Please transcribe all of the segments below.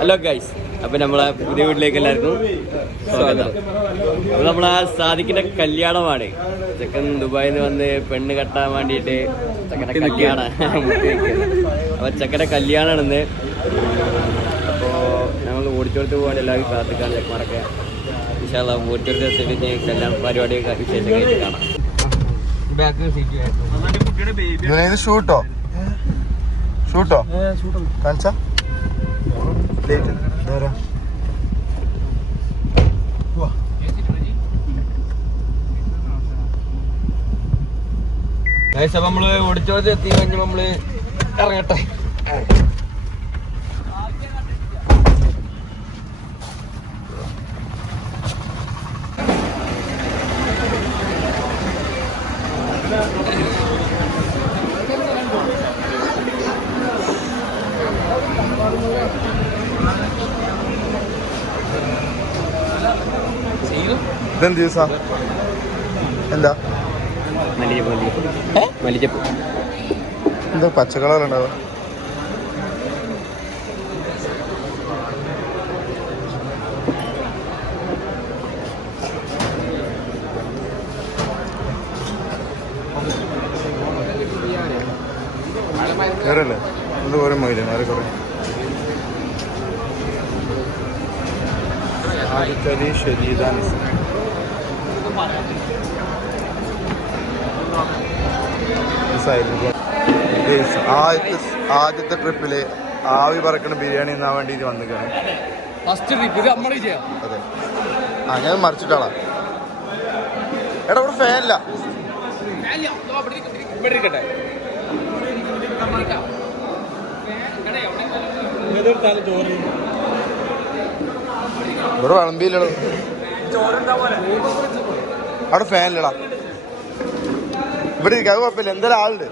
Hello guys, അപ്പൊ നമ്മളെ പുതിയ വീട്ടിലേക്ക് എല്ലാവർക്കും സ്വാഗതം. അപ്പൊ നമ്മളെ സാദിക്കിന്റെ കല്യാണമാണ്. ചെക്കൻ ദുബായിൽ നിന്ന് വന്ന് പെണ്ണ് കെട്ടാൻ വേണ്ടിയിട്ട് ചെക്കൻ്റെ കല്യാണം. അപ്പൊ ചെക്കൻ്റെ കല്യാണമാണെന്ന്. അപ്പോൾ ഞങ്ങൾ ഓടിച്ചോടത്ത് പോകാൻ എല്ലാവരും കാത്തിക്കാൻ ചെക്കന്മാരൊക്കെ ഇൻഷാല്ലാ ഓടിച്ചോടത്ത് എത്തിയിട്ട് കല്യാണ പരിപാടിയൊക്കെ വിശേഷമായിട്ട് കാണാം. ഷൂട്ടോ ഷൂട്ടോ കാണിച്ചാ അപ്പൊ നമ്മള് ഓടിച്ചോടത്ത് എത്തി കഴിഞ്ഞ നമ്മള് ഇറങ്ങട്ടെ. ഇതെന്ത് ദിവസാ? എന്താ മല്ലിച്ചപ്പ് എന്താ പച്ച കളർ ഉണ്ടാവുക? വേറെയല്ലേ ഇത് ഓരോ മൈല ആരെ കുറേ ആദ്യത്തെ ഷരീദാൻ ആദ്യത്തെ ട്രിപ്പില് ആവി പറക്കണ ബിരിയാണി എന്നാ വേണ്ടി വന്നിക്കാണ്. അതെ, അങ്ങനെ മറിച്ചിട്ടാളാ. എടാ ഇവിടെ ഫാനില്ല. ഇവിടെ വിളമ്പിയില്ലടോ. അവിടെ ഫാനില്ലടാ. ഇവിടെ ഇരിക്കാം, അത് കുഴപ്പമില്ല. എന്തായാലും ആളുണ്ട്.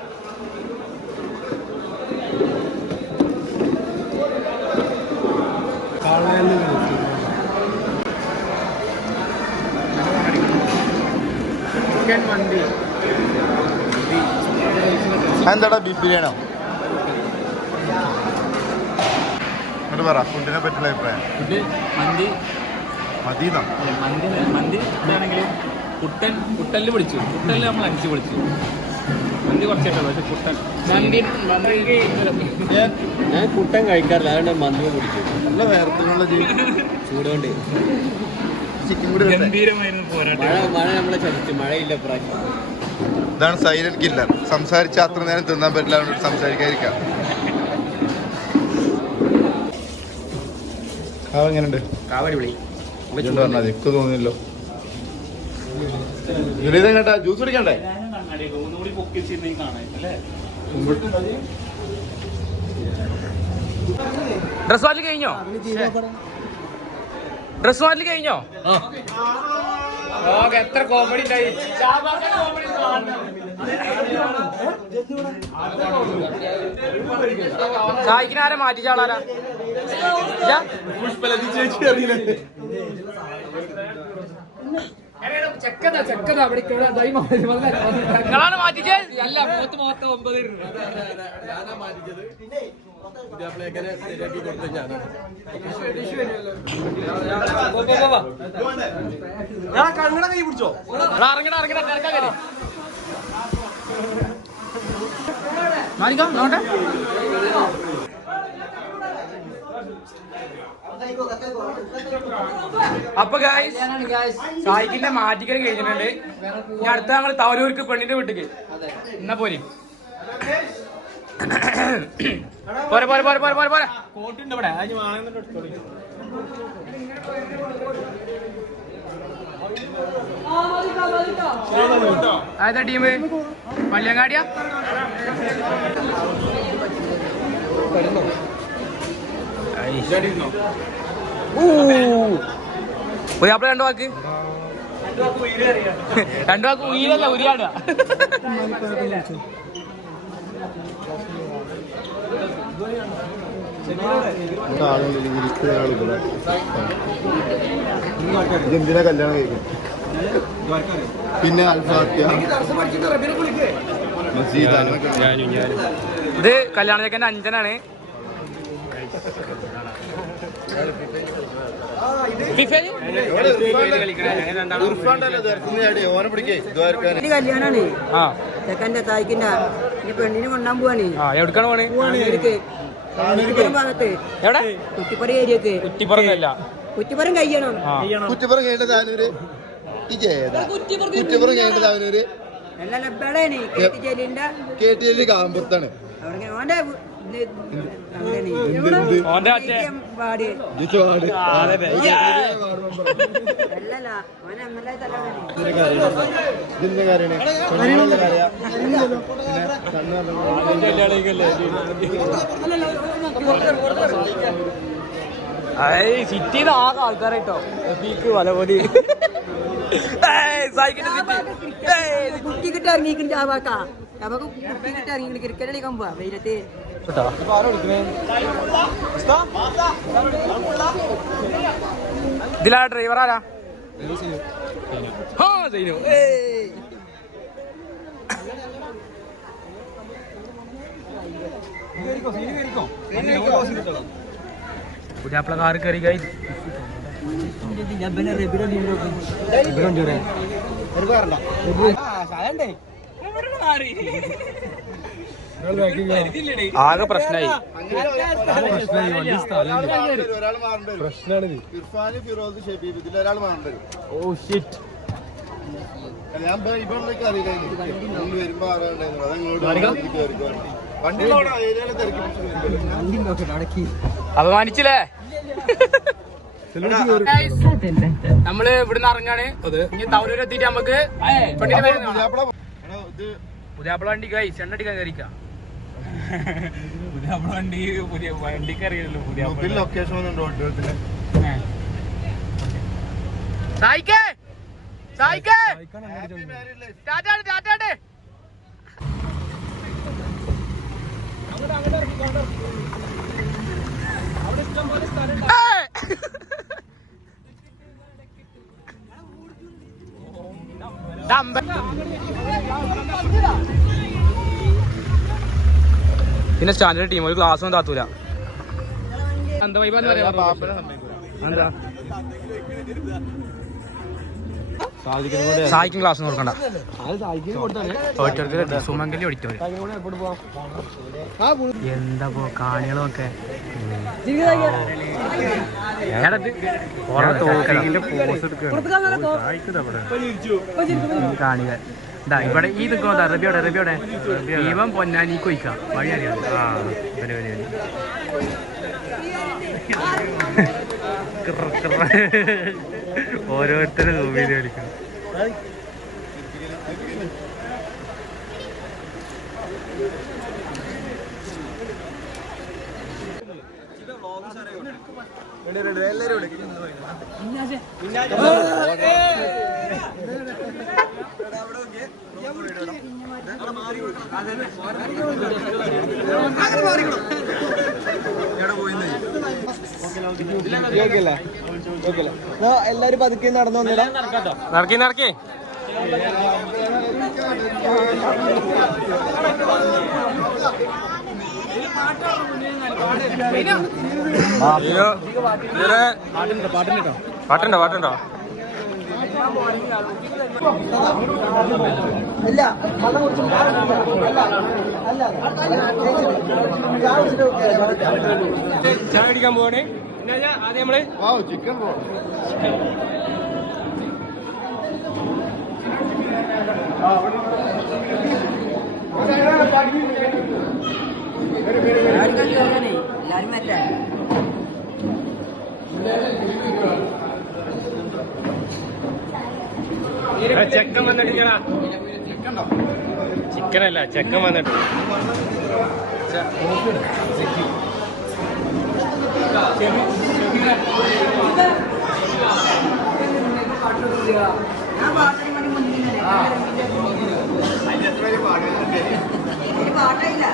എന്താടാ ബീഫ് ബിരിയാണോ? എന്നിട്ട് പറ ഫുഡിനെ പറ്റിയുള്ള അഭിപ്രായം. മന്തി ആണെങ്കിൽ കുട്ടലിൽ പിടിച്ചു. കുട്ടലിൽ നമ്മൾ 5 പിടിച്ചു. മന്തി കുറച്ചായിട്ടുള്ളൂ. പക്ഷെ ഞാൻ കുട്ടൻ കഴിക്കാറില്ല, അതുകൊണ്ട് മന്തി പിടിച്ചു. നല്ല വേർത്തുള്ള ചൂടുകൊണ്ട് ചിക്കൻ കൂടി ഗംഭീരമായിരുന്നു പോരാട്ടം. മഴ നമ്മളെ ചതിച്ചു. മഴയില്ല പ്രാവശ്യം. ഇതാണ് സൈലന്റ് കില്ലർ. സംസാരിച്ച അത്ര നേരം തിന്നാൻ പറ്റില്ല, അതുകൊണ്ട് സംസാരിക്കാതിരിക്കാം. കാവ എങ്ങനെയുണ്ട്? കാവടിപൊളി. പറഞ്ഞാൽ എനിക്ക് തോന്നിയല്ലോ. കേട്ടാ ജ്യൂസ് കുടിക്കണ്ടേ? ഡ്രസ് വാലി കഴിഞ്ഞോ? ഡ്രസ് വാലി കഴിഞ്ഞോ? എത്ര കോമഡി ഉണ്ടായി. ചായക്കിനാരെ മാറ്റിച്ചാളാരാ? നിങ്ങളാണ് മാറ്റിച്ചേ? അല്ല, 9 കണ്ണട കൈ പിടിച്ചോ. ഇറങ്ങണ മാറിക്കാം നോട്ടെ. അപ്പൊ സായിക്കിന്റെ മാറ്റിക്കൽ കഴിഞ്ഞിട്ടുണ്ട്. ഇനി അടുത്ത ഞങ്ങൾ തവരൂർക്ക് പെണ്ണിന്റെ വീട്ടിക്ക്. എന്നാ പോരി. പോരെ കോട്ടുണ്ട് ഇവിടെ. ഏതാ ടീം? മല്യങ്ങാടിയാ? അപ്പൊ 2 വാക്ക് ഉയരല്ല, ഉരിയാടുക. എന്തിനാ കല്യാണം കഴിക്കും? പിന്നെ ഇത് കല്യാണ ചെക്കൻ്റെ 5-നാണ്. കല്യാണാണ് ചെക്കന്റെ തായ്ക്കിന്റെ ഇനി പെണ്ണിന് കൊണ്ടാൻ പോവാണ്. എവിടേക്കാണ് പോണേ? ഭാഗത്ത് എവിടെ? കുറ്റിപ്പുറം ഏരിയക്ക്. കുറ്റിപ്പുറം കഴിയണം. കുറ്റിപ്പുറം കഴിഞ്ഞത് അവനൊരു കുറ്റിപ്പുറം കഴിഞ്ഞത് അവനൊരു എല്ലാ ലബ്ബാളാണ് കേട്ടിജലിന്റെ കേട്ടിയല് കാമ്പുറത്താണ്. അവിടെ ഓന്റെ പാട് അല്ലല്ല ഓനെ അങ്ങനെ സിറ്റിയിൽ ആകെ ആൾക്കാരായിട്ടോ വലപോലെ കുട്ടിക്കിട്ട് ഇറങ്ങിയിട്ടുണ്ട് ആ വാക്കാ. നമുക്ക് കുട്ടിക്കിട്ട് ഇറങ്ങി ക്രിക്കറ്റ് കളിക്കാൻ പോവാ വെയിലത്ത്. ഇതിലാ ഡ്രൈവർ ആരാ? പുതിയാപ്പിള കാറ് കയറി കൈ ആകെ പ്രശ്നമായി. അപമാനിച്ചില്ലേ? നമ്മള് ഇവിടുന്ന് ഇറങ്ങാണ്. ഇനി തവനൂര് എത്തിയിട്ട് നമുക്ക് പുതിയാപ്പിള വണ്ടി കൈ ചെണ്ണടിക്കാൻ കയറിക്കാം. പുതിയാപ്പിള വണ്ടി പുതിയ വണ്ടിക്ക് അറിയില്ലല്ലോ. പുതിയ ലൊക്കേഷൻ പിന്നെ സ്റ്റാൻഡേർഡ് ടീം ഒരു ക്ലാസ് ഒന്നും താത്തൂല. എന്താ സായിക്കും ക്ലാസ് കൊടുക്കണ്ട. സുമംഗലി ഓഡിറ്റോറിയം എന്താ കാണികളൊക്കെ കാണികൾ ഇവിടെ ഈ നിൽക്കണോ റബിയോടെ ഇവൻ പൊന്നാനി കൊയ്ക്കാം വഴി അറിയാം. ഓരോരുത്തരും സൂമീതി കളിക്കണം. എല്ലാരും പതുക്കെ നടന്നു നടക്കി പാട്ടുണ്ടോ ചായ അടിക്കാൻ പോവാണേ. ആദ്യം നമ്മള് ചിക്കൻ എല്ലാരും മറ്റേ ചെക്കൻ വന്നിട്ടില്ലടാ. ചിക്കനല്ല ചെക്കൻ വന്നിട്ട് പാട്ടില്ല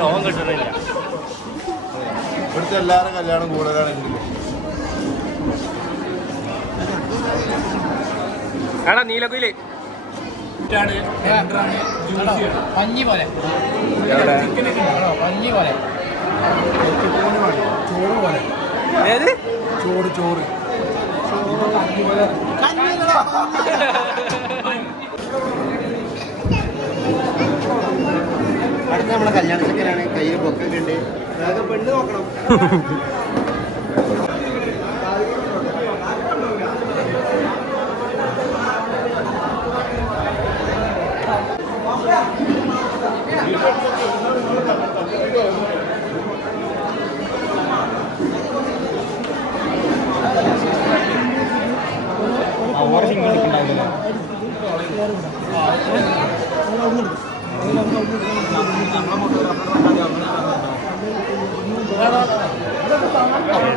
ടോം കിട്ടുന്നില്ല. ഇവിടുത്തെ എല്ലാവരും കല്യാണം കൂടുതലാണെങ്കിൽ എടാ നീലക്കുയില് പഞ്ഞി പോലെ പഞ്ഞി പോലെ ചോറ് പോലെ ഏത് ചോറ് ചോറ് അടുത്ത നമ്മളെ കല്യാണ ചെക്കനാണ്, കയ്യിൽ പൊക്കൊക്കെ ഉണ്ട്. അതൊക്കെ പെണ്ണ് നോക്കണം.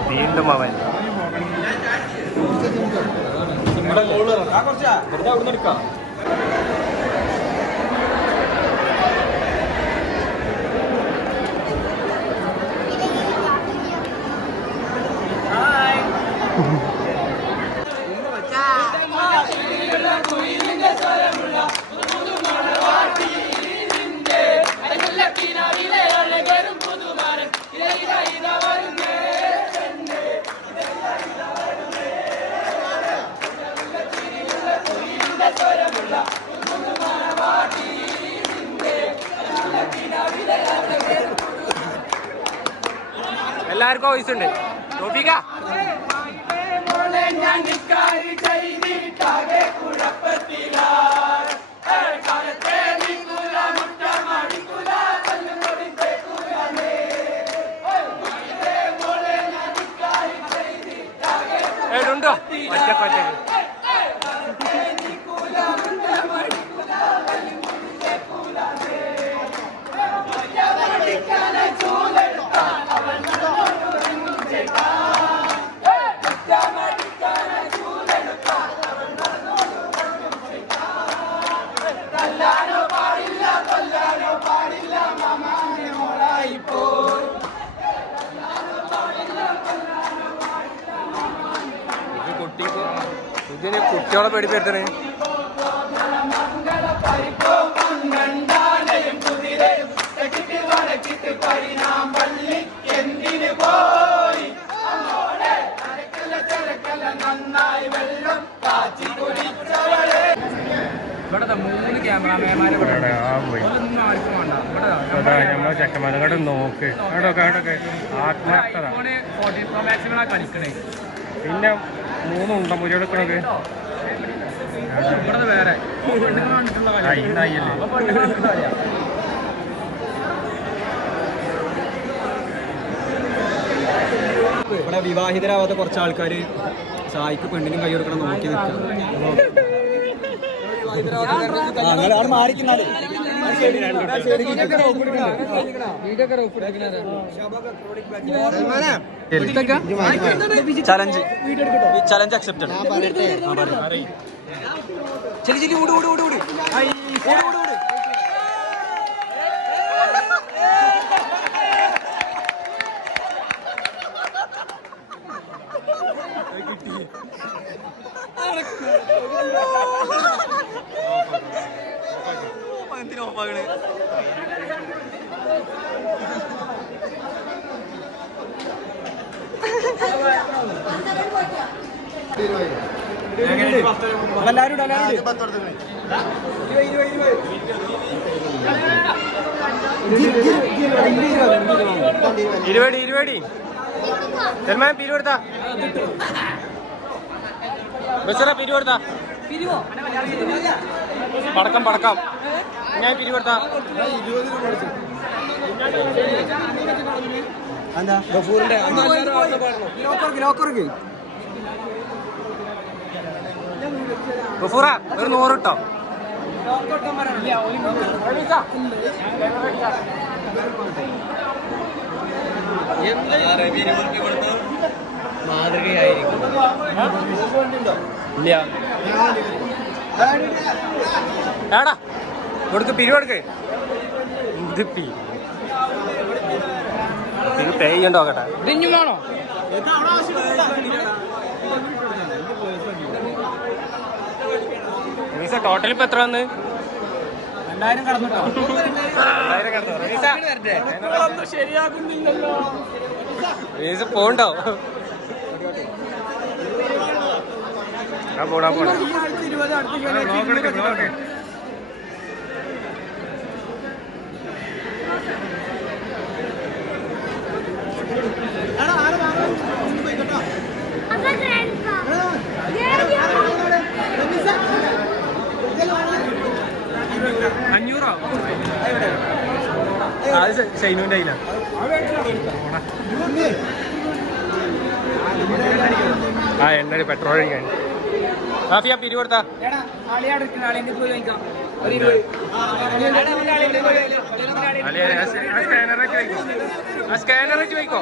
വീണ്ടും അവൻ എല്ലാവർക്കും വോയിസ് ഉണ്ട്. ടോപ്പിക്ക ഉണ്ടോ ഒറ്റ ഇതിന് കുട്ടികളെ പേടിപ്പെടുത്തണേ. ഇവിടെ 3 ക്യാമറാമാൻമാരെ നമ്മളെ ചെക്കന്മാരെ നോക്ക് അവിടെയൊക്കെ ആത്മാർത്ഥത. 14 Pro Max കളിക്കണേ. പിന്നെ 3 ഉണ്ടമ്പൂരി എടുക്കണൊക്കെ ഇവിടെ വേറെ ഇവിടെ വിവാഹിതരാവാത്ത കുറച്ച് ആൾക്കാർ സായിക്ക് പെണ്ണിനും കൈ കൊടുക്കണം നോക്കി നിൽക്കാം. മാറിക്കുന്നാലേ ചലഞ്ച് അക്സെപ്റ്റഡ്. ശരി ഓട് ഓട് ഓട് ഓട് ഓട് ഓട്. എന്തിനോപ്പാകണേ ഇരുപടി സൽമാൻ പിരിവെടുത്താ ബസറ പിരിവെടുത്താ പടക്കം ഞാൻ പിരിവെടുത്താ ഗഫൂറ ഒരു 100 ഇട്ടോ. മാതൃകയായിരിക്കും. ഇല്ല ഏടാ കൊടുക്ക് പിരിവെടുക്ക്. ഇത് പേ ചെയ്യണ്ടോ നോക്കട്ടെ. ഇതിഞ്ഞുമാണോ ടോട്ടൽ ഇപ്പൊ എത്ര വന്ന് 2000 കടന്നിട്ടോ ശരിയാകുന്നില്ലല്ലോ പോണ്ടോ പോടാ പോടാ $500 അത് ഷൈനുവിന്റെ കയ്യിലാണ് ആ എണ്ണ പെട്രോൾ അടിക്കാൻ ഹാഫിയാ പിരി കൊടുത്താ സ്കാനർ വെച്ച് വയ്ക്കോ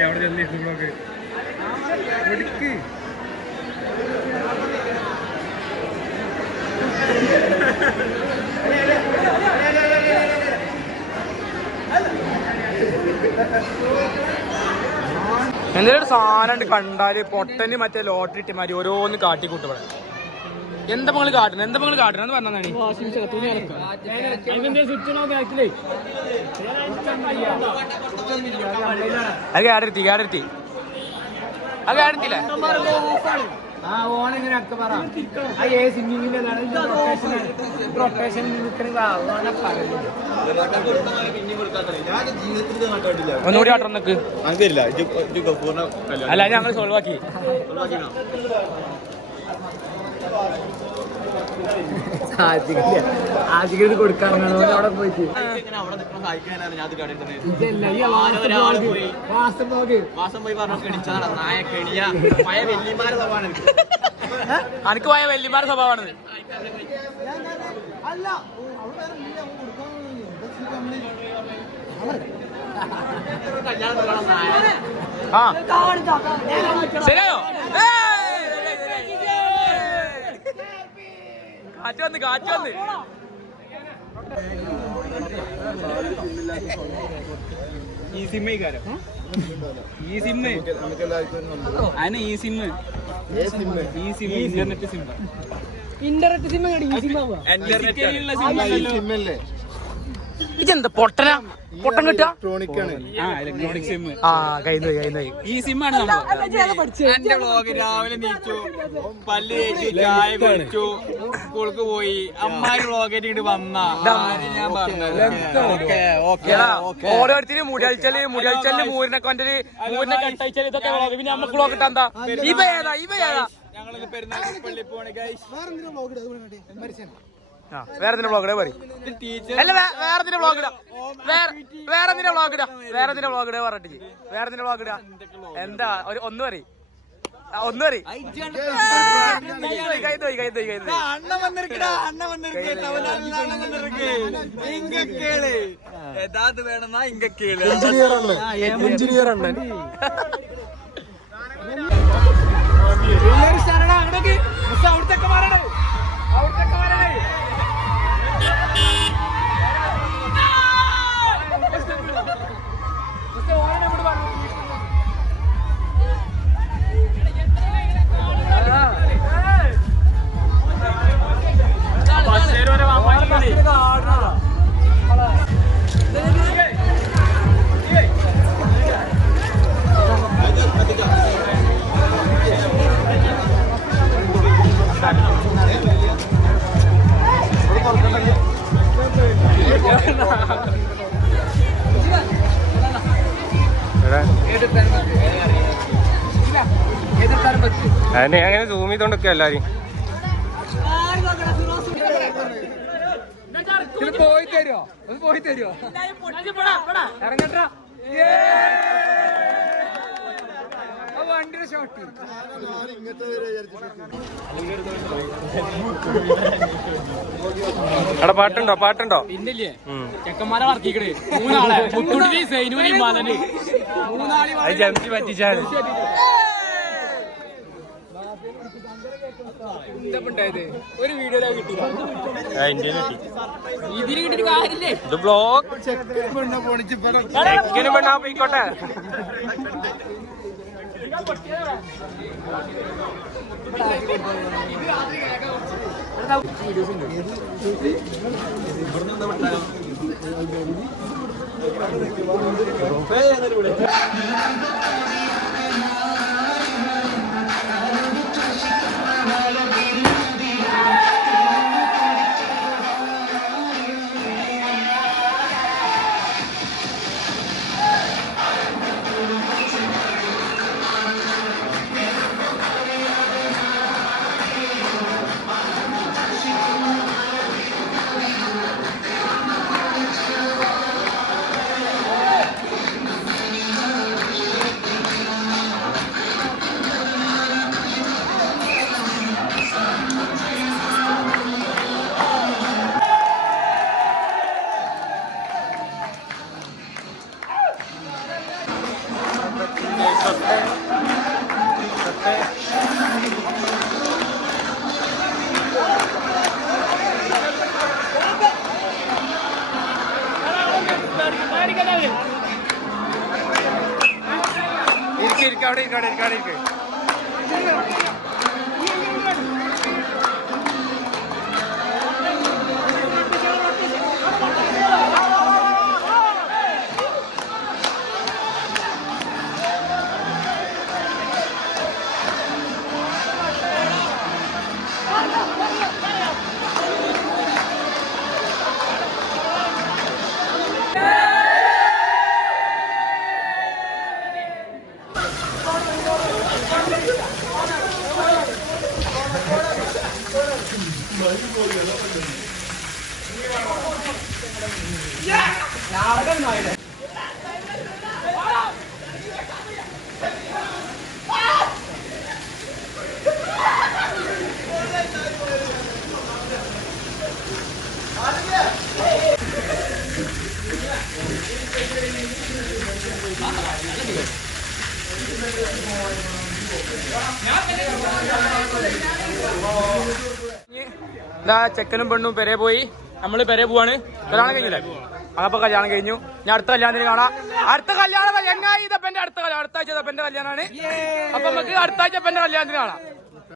അവിടെ ചെന്നിരുന്നോക്ക് എന്തെങ്കിലും സാധനം കണ്ടാല് പൊട്ടന് മറ്റേ ലോട്ടറി ഇട്ടിമാരി ഓരോന്ന് കാട്ടിക്കൂട്ടുപോലെ എന്താ മകള് കാട്ടണം എന്ന് പറഞ്ഞാണ് അത് കേടരുത്തി ഒന്നുകൂടി ആട്ടം നിക്ക് അല്ല ഞങ്ങൾ സോൾവ് ആക്കി ആദ്യം കൊടുക്കാൻ അവിടെ പോയിട്ട് അനക്ക് പോയ വല്യമാരുടെ സ്വഭാവമാണത് ആ ശരിയായോ കാറ്റ് വന്ന് ഈ സിമ്മ ഇന്റർനെറ്റ് സിമ്മ ഇതെന്താ പൊട്ടൻ കിട്ടാ ഇലക്ട്രോണിക് സിം ഈ സിമ്മാണ് എന്റെ വ്ളോഗ് രാവിലെ നീച്ചു പല്ല് തേച്ചു ചായ കുടിച്ചു സ്കൂൾക്ക് പോയി അമ്മായി വ്ളോഗായിട്ട് ഇങ്ങോട്ട് വന്ന ഞാൻ പറഞ്ഞത് ഓരോരുത്തരും മുടിയൽച്ചല് മൂരിനെ കൊണ്ടൊരു മൂരിനെ കെട്ടയച്ചല് ഇതൊക്കെ പിന്നെ നമുക്ക് വ്ളോഗ് ഇട്ടാ എന്താ ഇവ ഏതാ ഞങ്ങളിത് പെരുന്നാൾ പള്ളി പോണേ വേറെ വ്ളോഗ് പറയും അല്ല വേറെ വ്ളോഗ് ഇടാ വേറെ വ്ളോഗ് ഇടാ പറഞ്ഞിട്ട് വേറെ വ്ളോഗ് ഇടാ എന്താ ഒന്ന് പറയും വേണമെന്നാ ഇങ്ങ കേള് എഞ്ചിനീയർ അണ്ണൻ അവിടുത്തെ മാറണേ അതിനെ അങ്ങനെ സൂം ചെയ്തോണ്ടൊക്കെ എല്ലാരും പോയി തരുമോ ഇറങ്ങട്ടാ വണ്ടിയുടെ ഷോട്ട് അവിടെ പാട്ടുണ്ടോ പിന്നില്ലേ ചെക്കന്മാരെ വർക്കിക്കണേ മൂന്നാളെ സൈനുവിനെയും മാലന് മൂന്നാളി പറ്റിച്ചാൽ ഒരു വീഡിയോ കിട്ടിയില്ല ഇതിന് കിട്ടിയിട്ട് കാര്യമില്ലേ ഇത് ബ്ലോഗ് ചെക്കന് പെണ്ണാ പോയിക്കോട്ടെ ഇരിക്കും ചെക്കനും പെണ്ണും പെരേ പോയി നമ്മള് പെരേ പോവാണ്. കല്യാണം കഴിഞ്ഞില്ലേ? അപ്പൊ കല്യാണം കഴിഞ്ഞു. ഞാൻ അടുത്ത കല്യാണത്തിന് കാണാം. അടുത്ത കല്യാണം എങ്ങായി ഇതപ്പന്റെ അടുത്ത ആഴ്ച ഇതപ്പന്റെ കല്യാണമാണ്. അപ്പൊ നമുക്ക് അടുത്ത ആഴ്ച എന്റെ കല്യാണത്തിന് കാണാം.